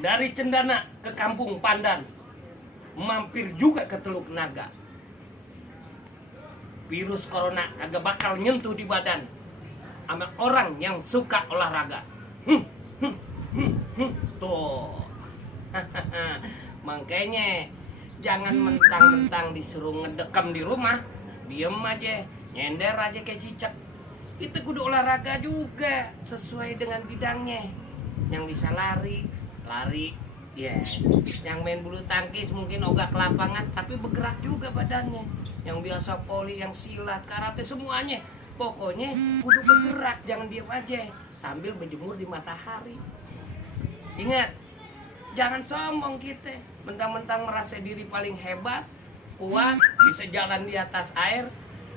Dari Cendana ke Kampung Pandan, mampir juga ke Teluk Naga. Virus corona kagak bakal nyentuh di badan sama orang yang suka olahraga. Tuh. Makanya jangan mentang-mentang disuruh ngedekam di rumah, diem aja, nyender aja kayak cicak. Kita kudu olahraga juga sesuai dengan bidangnya. Yang bisa lari, ya. Yang main bulu tangkis mungkin ogah ke lapangan tapi bergerak juga badannya. Yang biasa poli, yang silat, karate, semuanya. Pokoknya kudu bergerak, jangan diam aja sambil berjemur di matahari. Ingat, jangan sombong kita, mentang-mentang merasa diri paling hebat, kuat, bisa jalan di atas air,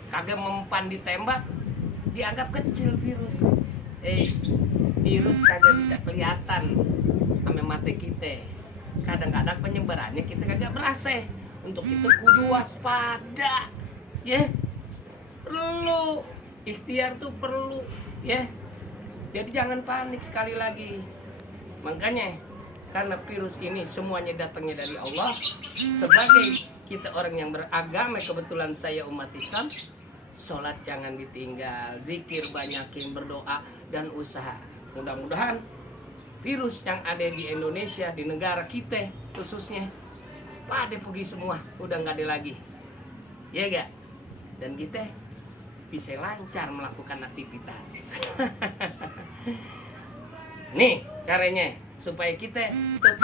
kagak mempan ditembak, dianggap kecil virus. Virus kagak bisa kelihatan sama mata kita. Kadang-kadang penyebarannya kita kagak berasa. Untuk itu kudu waspada, ya. Perlu ikhtiar tuh perlu, ya. Jadi jangan panik sekali lagi. Makanya karena virus ini semuanya datangnya dari Allah, sebagai kita orang yang beragama, kebetulan saya umat Islam, sholat jangan ditinggal, zikir banyakin, berdoa dan usaha. Mudah-mudahan virus yang ada di Indonesia, di negara kita khususnya, pada pergi semua, udah nggak ada lagi, ya gak? Dan kita bisa lancar melakukan aktivitas. Nih caranya supaya kita tetap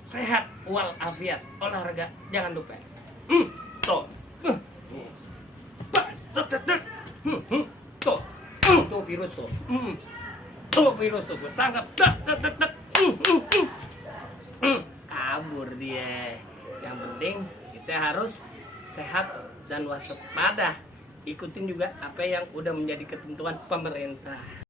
sehat walafiat, olahraga jangan lupa. Tuh. Tuh virus tuh. Tuh virus tuh, tangkap. Kabur dia. Yang penting kita harus sehat dan waspada. Ikutin juga apa yang udah menjadi ketentuan pemerintah.